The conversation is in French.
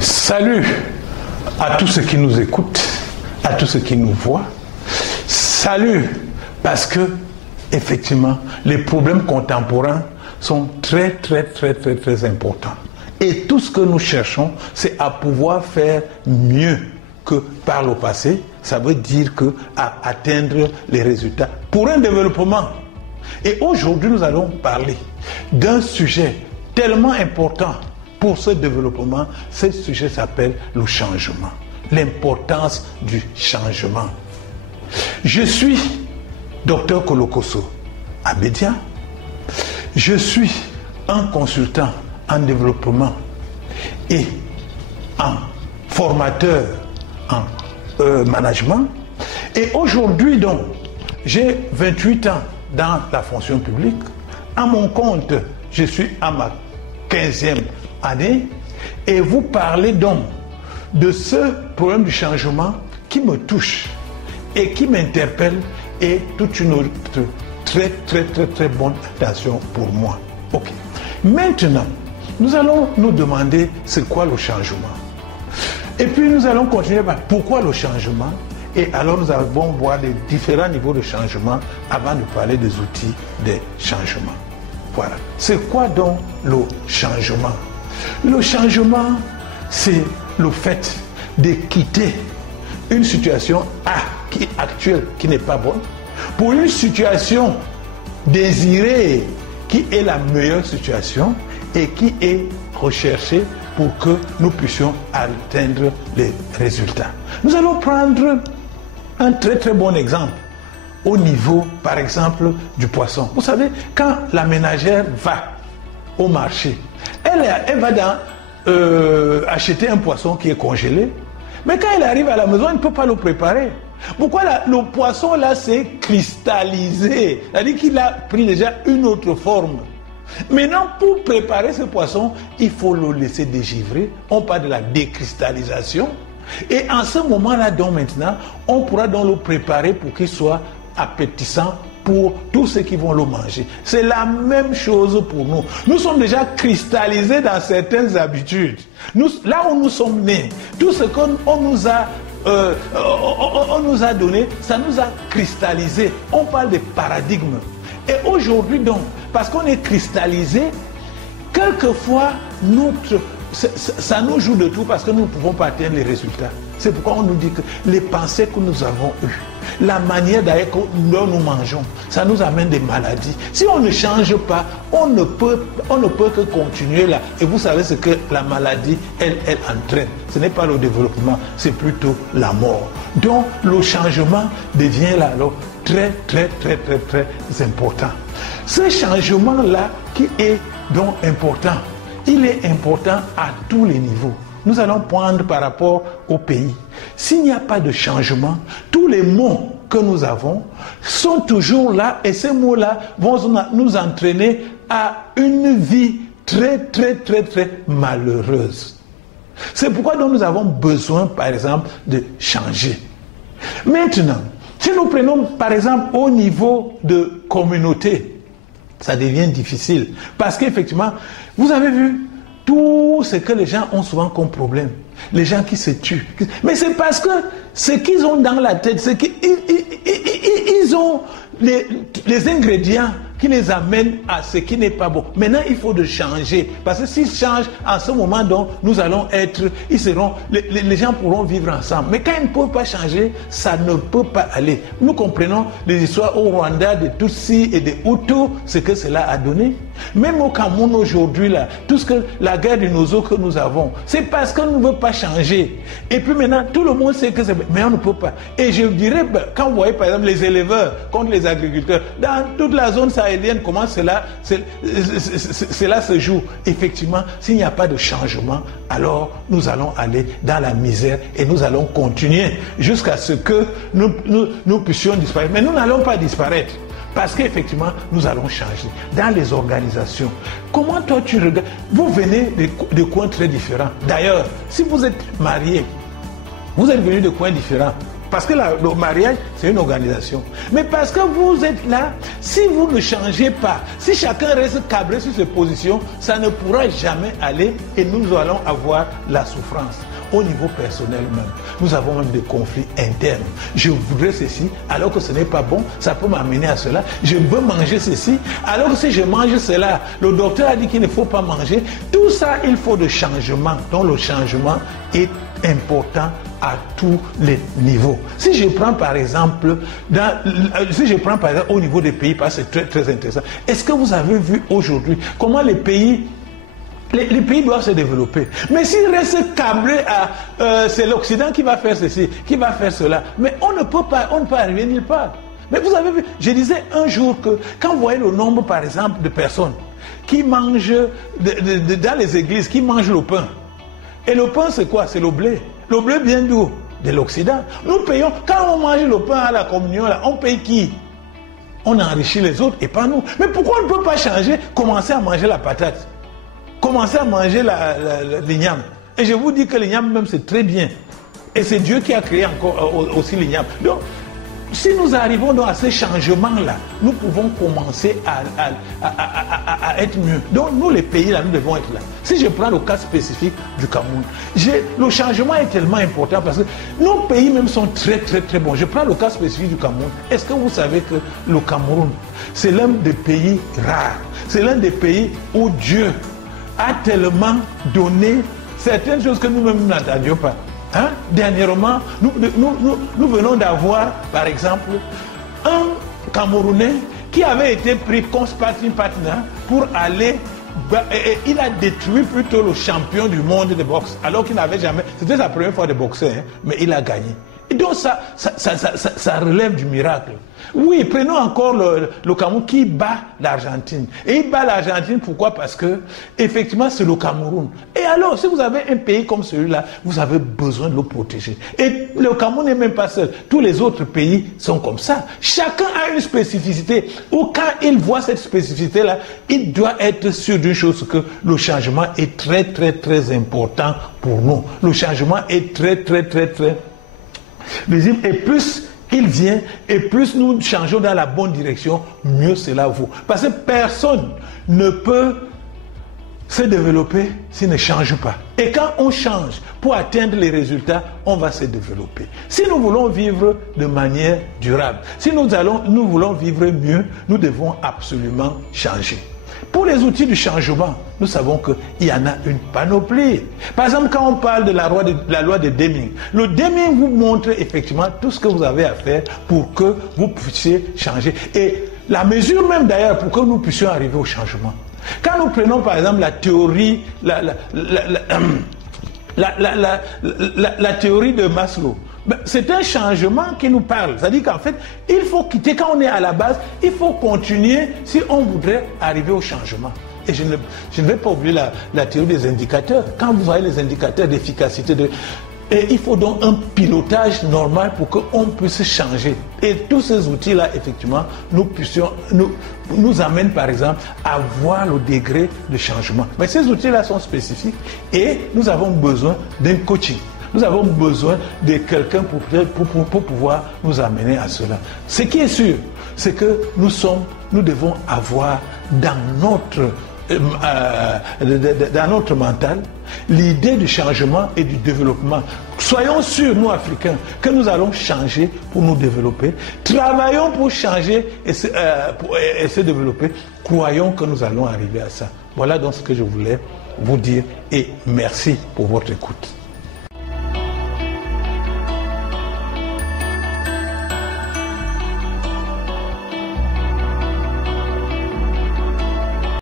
Salut à tous ceux qui nous écoutent, à tous ceux qui nous voient. Salut, parce que, effectivement, les problèmes contemporains sont très importants. Et tout ce que nous cherchons, c'est à pouvoir faire mieux que par le passé. Ça veut dire à atteindre les résultats pour un développement. Et aujourd'hui, nous allons parler d'un sujet tellement important pour ce développement. Ce sujet s'appelle le changement, l'importance du changement. Je suis Dr Kolokoso Abédia. Je suis un consultant en développement et en formateur en management. Et aujourd'hui, donc, j'ai 28 ans dans la fonction publique. À mon compte, je suis à ma 15e année. Et vous parlez donc de ce problème du changement qui me touche et qui m'interpelle et toute une autre très bonne attention pour moi. Ok. Maintenant, nous allons nous demander c'est quoi le changement. Et puis nous allons continuer par pourquoi le changement. Et alors nous allons voir les différents niveaux de changement avant de parler des outils de changement. Voilà. C'est quoi donc le changement? Le changement, c'est le fait de quitter une situation actuelle qui n'est pas bonne pour une situation désirée qui est la meilleure situation et qui est recherchée pour que nous puissions atteindre les résultats. Nous allons prendre un très bon exemple au niveau, par exemple, du poisson. Vous savez, quand la ménagère va au marché, elle va acheter un poisson qui est congelé, mais quand elle arrive à la maison, elle ne peut pas le préparer. Pourquoi le poisson là s'est cristallisé? C'est-à-dire qu'il a pris déjà une autre forme. Maintenant, pour préparer ce poisson, il faut le laisser dégivrer. On parle de la décristallisation. Et en ce moment-là, donc maintenant, on pourra donc le préparer pour qu'il soit appétissant pour tous ceux qui vont le manger. C'est la même chose pour nous. Nous sommes déjà cristallisés dans certaines habitudes. Là où nous sommes nés, tout ce qu'on nous a donné, ça nous a cristallisé. On parle de paradigme. Et aujourd'hui donc, parce qu'on est cristallisé, quelquefois ça nous joue de tout parce que nous ne pouvons pas atteindre les résultats. C'est pourquoi on nous dit que les pensées que nous avons eues, la manière d'ailleurs dont nous mangeons, ça nous amène des maladies. Si on ne change pas, on ne peut que continuer là. Et vous savez ce que la maladie, elle entraîne. Ce n'est pas le développement, c'est plutôt la mort. Donc le changement devient là alors très important. Ce changement-là qui est donc important, il est important à tous les niveaux. Nous allons prendre par rapport au pays. S'il n'y a pas de changement, tous les mots que nous avons sont toujours là et ces mots-là vont nous entraîner à une vie très malheureuse. C'est pourquoi donc nous avons besoin, par exemple, de changer. Maintenant, si nous prenons, par exemple, au niveau de communauté, ça devient difficile. Parce qu'effectivement, vous avez vu tout ce que les gens ont souvent comme problème. Les gens qui se tuent. Mais c'est parce que ce qu'ils ont dans la tête, c'est qu'ils ont les ingrédients qui les amènent à ce qui n'est pas bon. Maintenant, il faut de changer. Parce que s'ils changent, en ce moment, donc, nous allons être, les gens pourront vivre ensemble. Mais quand ils ne peuvent pas changer, ça ne peut pas aller. Nous comprenons les histoires au Rwanda, des Tutsis et des Hutus, ce que cela a donné. Même au Cameroun aujourd'hui, là, tout ce que la guerre de nos eaux que nous avons, c'est parce qu'on ne veut pas changer. Et puis maintenant, tout le monde sait que c'est... Mais on ne peut pas. Et je dirais, quand vous voyez par exemple les éleveurs contre les agriculteurs, dans toute la zone sahélienne, comment cela se joue. Effectivement, s'il n'y a pas de changement, alors nous allons aller dans la misère et nous allons continuer jusqu'à ce que nous puissions disparaître. Mais nous n'allons pas disparaître. Parce qu'effectivement, nous allons changer. Dans les organisations, comment toi tu regardes? Vous venez de coins très différents. D'ailleurs, si vous êtes marié, vous êtes venus de coins différents. Parce que le mariage, c'est une organisation. Mais parce que vous êtes là, si vous ne changez pas, si chacun reste câblé sur ses positions, ça ne pourra jamais aller et nous allons avoir la souffrance. Au niveau personnel même, nous avons même des conflits internes. Je voudrais ceci, alors que ce n'est pas bon, ça peut m'amener à cela. Je veux manger ceci, alors que si je mange cela, le docteur a dit qu'il ne faut pas manger. Tout ça, il faut de changement. Donc le changement est important à tous les niveaux. Si je prends par exemple, au niveau des pays, parce que c'est très, très intéressant, est-ce que vous avez vu aujourd'hui comment les pays doivent se développer? Mais s'ils restent câblés à c'est l'Occident qui va faire ceci, qui va faire cela, mais on ne peut pas arriver nulle part. Mais vous avez vu, je disais un jour que quand vous voyez le nombre par exemple de personnes qui mangent dans les églises, qui mangent le pain, et le pain c'est quoi? C'est le blé. Le blé vient d'où? De l'Occident. Nous payons, quand on mange le pain à la communion, là, on paye qui? On enrichit les autres et pas nous. Mais pourquoi on ne peut pas changer, commencer à manger la patate? Commencez à manger l'igname. Et je vous dis que l'igname même c'est très bien. Et c'est Dieu qui a créé encore aussi l'igname. Donc, si nous arrivons donc à ces changements-là, nous pouvons commencer à être mieux. Donc nous les pays là, nous devons être là. Si je prends le cas spécifique du Cameroun, le changement est tellement important parce que nos pays même sont très très très bons. Je prends le cas spécifique du Cameroun. Est-ce que vous savez que le Cameroun, c'est l'un des pays rares, c'est l'un des pays où Dieu a tellement donné certaines choses que nous-mêmes n'attendions pas. Hein? Dernièrement, nous venons d'avoir, par exemple, un Camerounais qui avait été pris comme sparring partner pour aller... il a détruit plutôt le champion du monde de boxe, alors qu'il n'avait jamais... C'était sa première fois de boxer, hein, mais il a gagné. Et donc ça relève du miracle. Oui, prenons encore le Cameroun qui bat l'Argentine. Et il bat l'Argentine, pourquoi? Parce que, effectivement, c'est le Cameroun. Et alors, si vous avez un pays comme celui-là, vous avez besoin de le protéger. Et le Cameroun n'est même pas seul. Tous les autres pays sont comme ça. Chacun a une spécificité. Ou quand il voit cette spécificité-là, il doit être sûr d'une chose, que le changement est très, très, très important pour nous. Le changement est très, très, très, très visible. Et plus il vient, et plus nous changeons dans la bonne direction, mieux cela vaut. Parce que personne ne peut se développer s'il ne change pas. Et quand on change pour atteindre les résultats, on va se développer. Si nous voulons vivre de manière durable, si nous voulons vivre mieux, nous devons absolument changer. Pour les outils du changement, nous savons qu'il y en a une panoplie. Par exemple, quand on parle de la loi de Deming, le Deming vous montre effectivement tout ce que vous avez à faire pour que vous puissiez changer. Et la mesure même d'ailleurs pour que nous puissions arriver au changement. Quand nous prenons par exemple la théorie, la théorie de Maslow, c'est un changement qui nous parle. C'est-à-dire qu'en fait, il faut quitter, quand on est à la base, il faut continuer si on voudrait arriver au changement. Et je ne vais pas oublier la théorie des indicateurs. Quand vous voyez les indicateurs d'efficacité, et il faut donc un pilotage normal pour qu'on puisse changer. Et tous ces outils-là, effectivement, nous amènent par exemple à voir le degré de changement. Mais ces outils-là sont spécifiques et nous avons besoin d'un coaching. Nous avons besoin de quelqu'un pour pouvoir nous amener à cela. Ce qui est sûr, c'est que nous devons avoir dans notre mental l'idée du changement et du développement. Soyons sûrs, nous Africains, que nous allons changer pour nous développer. Travaillons pour changer et se développer. Croyons que nous allons arriver à ça. Voilà donc ce que je voulais vous dire et merci pour votre écoute.